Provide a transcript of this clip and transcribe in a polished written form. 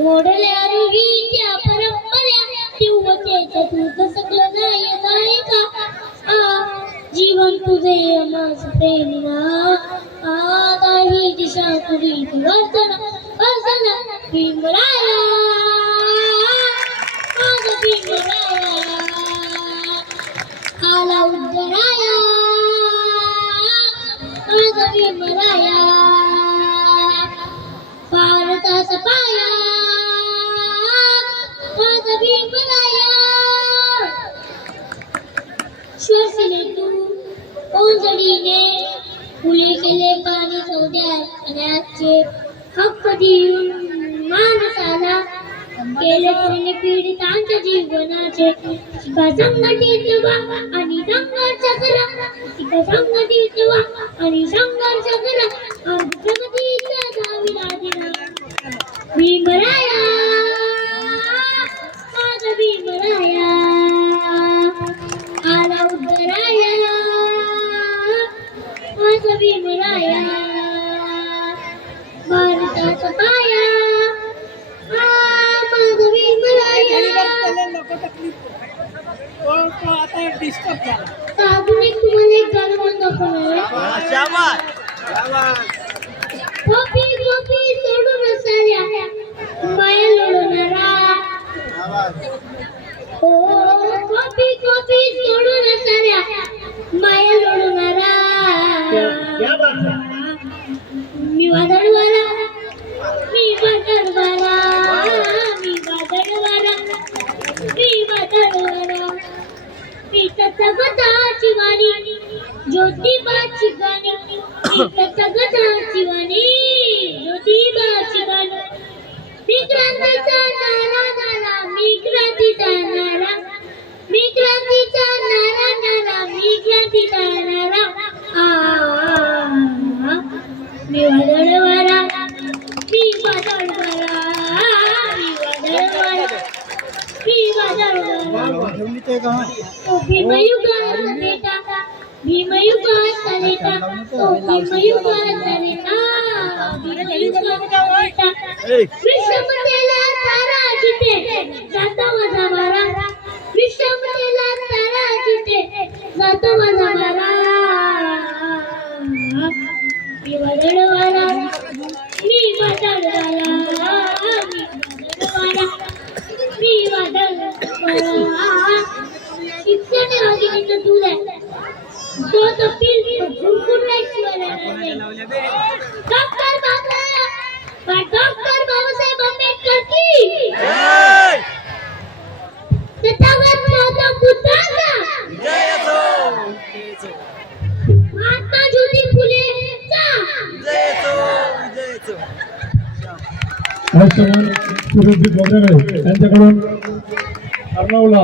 मोडल्या रुहीच्या परंपऱ्या तीव्रतेच तू सकलं नाही गायका जीवन तुझे माझ प्रेमिना आदाही दिशा तुझी वर्तना वर्तना भीमराया माझ भीमराया आला उद्धराया माझ भीमराया भारताचा पाया माझ भीमराया श्वासने तू ओंजळीने फुले केले पाणी चौद्याचे हक्क देऊन माणसाला केले त्याने पीडितांच्या जीवनाचे शिका संघटित व्हा आणि संघर्ष करा शिका संघटित व्हा आणि संघर्ष करा प्रगतीच्या गावीला दिला भीमराया माझा भीमराया आला उद्धराया माझा भीमराया भारताचा पाया माझा भीमराया आता डिस्टर्ब झाला अजून एक तुम्हाला एक गाणं म्हणून दाखवणार गोपी गोपी सोडून साऱ्या माया लोळणारा हो गोपी गोपी सोडून साऱ्या माया लोळणारा मी वादळवारा मी वादळवारा मी वादळवारा मी वादळवारा मी तथागताची वाणी ज्योतिबाची गाणी मी तथागताची वाणी ज्योतिबाची गाणी मी क्रांतीचा नारा नारा मी क्रांतीचा नारा मी क्रांतीचा नारा नारा मी क्रांतीचा नारा मी वादळवारा मी वादळवारा मी वादळवारा मी वादळवारा ओ भीमयुगाचा नेता भीमयुगाचा नेता ओ भीमयुगाचा नेता भीमयुगाचा नेता विश्वमतेला तारा जिथे जातो माझा मारा विश्वमतेला तारा जिथे जातो माझा मारा मी वादळवारा मी वादळवारा मी वादळवारा शिक्षण योजनेचं तुला जो तपील भरपूर डॉक्टर बाबासाहेब आंबेडकर की तथागत गौतम बुद्धाचा महात्मा ज्योती फुलेचा त्यांच्याकडून अर्णवला